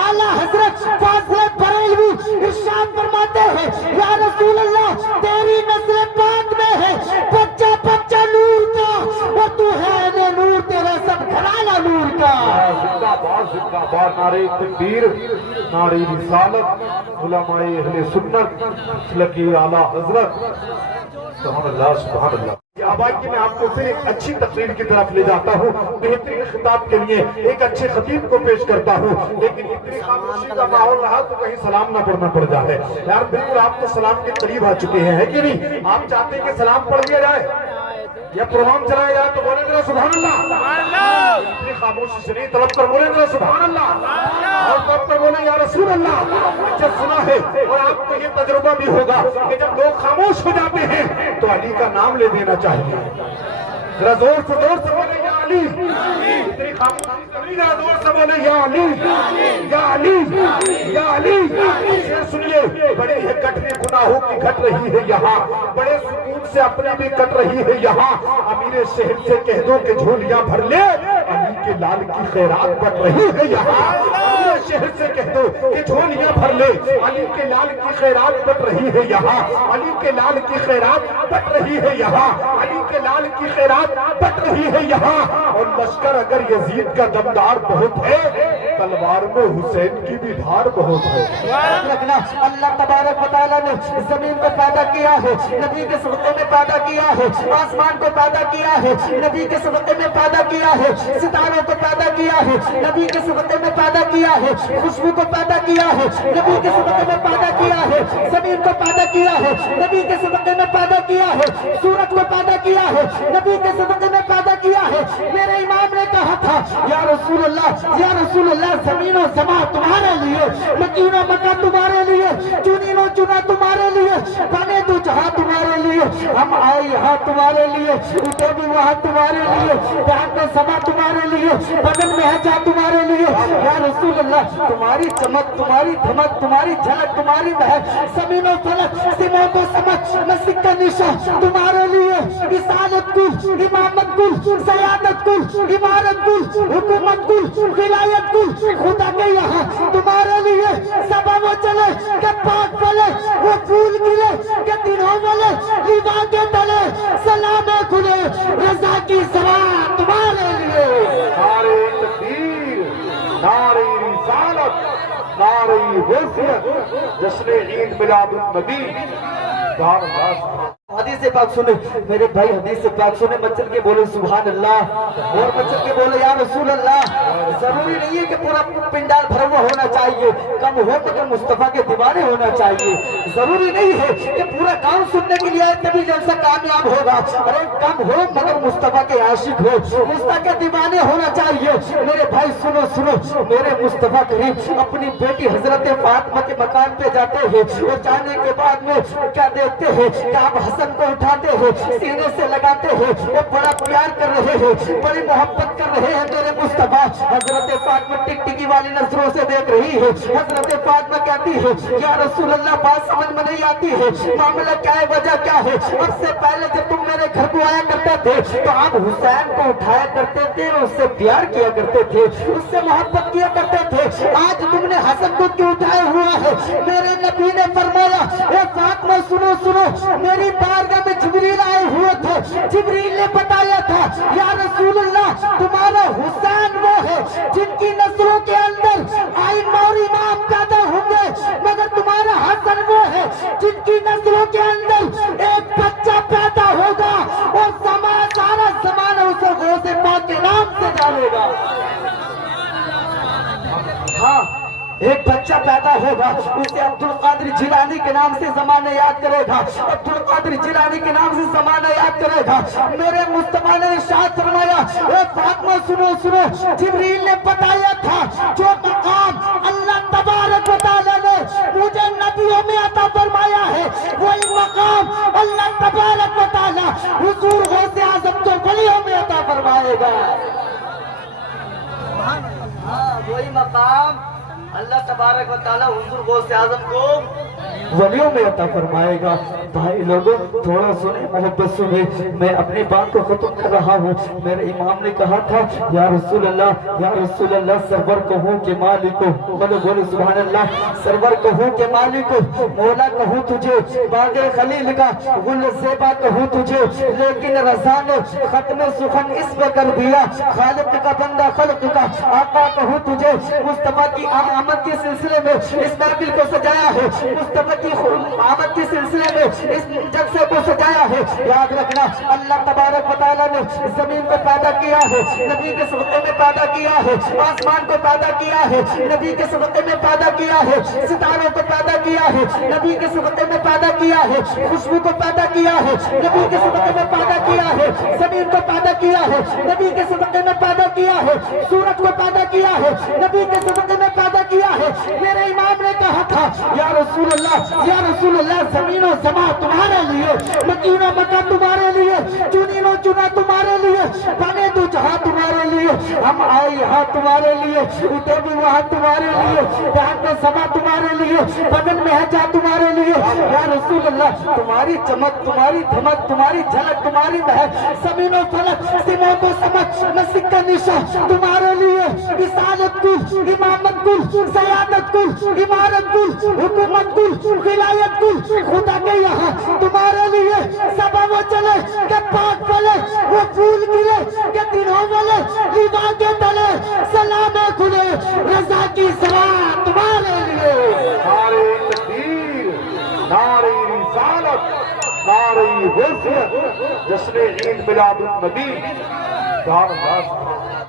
आला हजरत फाज़िल बरेलवी इरशाद फरमाते हैं, या रसूल अल्लाह तेरी नस्ल पाक में है बच्चा बच्चा नूर का, वो तू है वो नूर, तेरा सब घराना नूर का। जिंदाबाद नारे तकबीर, नारे रिसालत, उलमाए अहले सुन्नत, लकी आला हजरत, सुभान अल्लाह सुभान अल्लाह। आबाद की मैं आपको फिर एक अच्छी तकरीर की तरफ ले जाता हूँ, बेहतरीन खिताब के लिए एक अच्छे खतीब को पेश करता हूँ, लेकिन इतनी खामोशी का माहौल रहा तो कहीं सलाम ना पढ़ना पड़ जाए। यार बिल्कुल आप तो सलाम के करीब आ चुके हैं, है कि नहीं? आप चाहते हैं कि सलाम पढ़ दिया जाए या प्रोग्राम चलाया जाए, तो बोले जरा सुभान अल्लाह। इतनी खामोशी से नहीं, तलब कर बोले जरा सुभान अल्लाह, और तब पर बोले या रसूल अल्लाह। जब सुना है और आपको ये तजुर्बा भी होगा कि जब लोग खामोश हो जाते हैं तो अली का नाम ले देना चाहिए। जरा जोर से बोले या अली। इतनी खामोशी से नहीं, जरा जोर से बोले या अली या अली या अली। इसे सुनिए, बड़े ही कठिन गुनाहों की घट रही है यहाँ, बड़े सुकून से अपने भी कट रही है यहाँ। अमीर शहर से कह दो कि झोलियां भर ले, अली के लाल की खैरात बट रही है यहाँ। अमीर शहर से कह दो कि झोलियां भर ले, अली के लाल की खैरात बट रही है यहाँ। अली के लाल की खैरात बट रही है यहाँ। अली के लाल की खैरात बट रही है यहाँ। और लश्कर अगर यजीद का दमदार बहुत है, तलवार में हुसैन की भी धार बहुत है। रखना, अल्लाह तबारक व तआला ने जमीन को पैदा किया है, नबी के सदक़े में पैदा किया है, आसमान को पैदा किया है, नबी के सदक़े में पैदा किया है, सितारों को पैदा किया है, नबी के सदक़े में पैदा किया है, खुशबू को पैदा किया है, नबी के सदक़े में पैदा किया है, जमीन को पैदा किया है, नबी के सदक़े में पैदा किया है, सूरज को पैदा किया है, नबी के सदक़े में पैदा किया है। मेरे इमाम ने कहा था, या रसूल अल्लाह, ज़मीन और समा तुम्हारे लिए, मकीन और मक्का तुम्हारे लिए, चुनी नो चुना तुम्हारे लिए, बने दो जहां तुम्हारे लिए, हम आए यहाँ तुम्हारे लिए, उठे भी वहाँ तुम्हारे लिए, प्यार में समा तुम्हारे लिए, बदन में है जा तुम्हारे लिए। या रसूल अल्लाह, तुम्हारी चमक, तुम्हारी धमक, तुम्हारी झलक, तुम्हारी महक, ज़मीनों फलक, सीमों को समझ, मस्जिद का निशा तुम्हारे लिए, रिसालत कुल, इमामत कुल, सयादत कुल, इमारत कुल, हुकूमत कुल, विलायत कुल, खुदा के यहाँ तुम्हारे लिए। सबा वो चले के पाक बोले, वो फूल गिले के दिनों बोले, लिबा के तले सलामे खुले, रजा की सवा तुम्हारे लिए। नारे तकबीर, नारे रिसालत, नारे गौसियत, जश्न ईद मिलादुन नबी। हदीस पाक सुने मेरे भाई, हदीस पाक सुने, मचल के बोले सुभान अल्लाह, और मचल के बोले या रसूल अल्लाह। जरूरी नहीं है कि पूरा पिंडाल भरा हुआ होना चाहिए, कम हो मगर मुस्तफा के दीवाने होना चाहिए। जरूरी नहीं है कि पूरा काम सुनने के लिए तभी जलसा कामयाब होगा, अरे कम हो मगर मुस्तफा के आशिक हो, मुस्तफा के दीवाने होना चाहिए। मेरे भाई सुनो सुनो, मेरे मुस्तफा करीम अपनी बेटी हजरत फातिमा के मकान पे जाते हैं, और जाने के बाद में क्या देखते हैं कि आप हसन को उठाते हैं, सीने से लगाते हैं, वो बड़ा प्यार कर रहे हैं, बड़ी मोहब्बत कर रहे हैं। मेरे मुस्तफा हजरत फातिमा टिकटिकी वाली नजरों से देख रही है। हजरत फातिमा कहती है, या रसूल अल्लाह, बात समझ में नहीं आती है, मामला क्या है, वजह क्या है? अब से पहले जब तुम मेरे घर को आया करते थे तो आप हुसैन को उठाया करते थे, उससे प्यार किया करते थे, उससे मोहब्बत किया करते थे। आज तुमने हसन को क्यों उठाया हुआ है? मेरे नबी ने फरमाया, ए फातिमा सुनो सुनो, मेरी बारगाह में जिब्रील आए हुए थे, जिब्रील ने बताया था, या रसूल अल्लाह, तुम्हारा हुसैन वो है जिनकी नस्लों के अंदर आइम्मा और इमाम पैदा होंगे, मगर तुम्हारा हसन वो है जिनकी नस्लों के अंदर एक बच्चा पैदा होगा, और सारा ज़माना उसे गौसे पाक के नाम से जानेगा। हाँ, एक बच्चा पैदा होगा, उसे अब्दुल कादिर जिलानी के नाम से जमाना याद करेगा, अब्दुल कादिर जिलानी के नाम से जमाना याद करेगा। मेरे मुस्तफा ने इरशाद फरमाया, ए फातिमा सुनो सुनो, जिब्रील ने बताया था, जो मकाम अल्लाह तबारक व तआला ने मुझे नबियों में अता फरमाया है, वही मकाम अल्लाह तबारक व तआला हुजूर गौसे आज़म को वलियों में अता फरमाएगा। हाँ, वही मकाम اللہ تبارک و تعالیٰ حضور غوث اعظم کو ولیوں میں عطا فرمائے گا۔ بھائی لوگوں تھوڑا سنیں، محبت سنیں، میں اپنی بات کو ختم کر رہا ہوں۔ میرے امام نے کہا تھا یا رسول اللہ سرور کہوں کہ مالک ہو، بولو سبحان اللہ، سرور کہوں کہ مالک ہو، مولا کہوں تجھے، باغ خلیل کا گل زیبا کہوں تجھے، لیکن رضا نے ختم سخن اس پہ کر دیا، خالق کا بندہ خلق کا آقا کہوں تجھے۔ مصطفیٰ کی آمد کے سلسلے میں اس محفل کو سجایا ہے، مصطفیٰ کی آمد کے سلسلے میں اس جلسے کو سجایا ہے۔ یاد رکھنا اللہ تبارک و تعالیٰ نے زمین کو پیدا کیا ہے، نبی کے صدقے میں پیدا کیا ہے، آسمان کو پیدا کیا ہے، نبی کے صدقے میں پیدا کیا ہے، ستاروں کو پیدا کیا ہے، نبی کے صدقے میں پیدا کیا ہے، خوشبو کو پیدا کیا ہے، نبی کے صدقے میں پیدا کیا ہے، زمین کو پیدا کیا ہے، نبی کے صدقے میں پیدا کیا ہے، سورج کو پیدا کیا ہے، نبی کے صدقے میں پیدا کیا ہے۔ میرے امام نے کہا تھا یا رسول اللہ زمین و سما تمہارے لیے، مکین و مکہ تمہارے لیے، چنین و چنا تمہارے لیے، بنے دو جہاں تمہارے لیے، ہم آئے یہاں تمہارے لیے، اتنے بھی وہاں تمہارے لیے، دہت میں سما تمہارے لیے، بدن میں ہے جا تمہارے لیے۔ یا رسول اللہ تمہاری چمک، تمہاری دھمک، تمہاری جھلک، تمہاری مہک، زمین و فلک، سموں کو سمجھ، مسجد کا نشان تمہارے لیے، رسالت کل، امامت کل، سیادت کل، عمارت کل، حکومت کل، ولایت کل، خدا کے یہاں تمہارے لیے۔ سبا وہ چلے کہ پاک پلے، وہ پھول گرے کہ دنوں ملے، لیوا کے تلے سلام کھلے، رضا کی سلام تمہارے لیے۔ نعرہ تکبیر، نعرہ رسالت، نعرہ حیثیت، جشن عید میلاد النبی،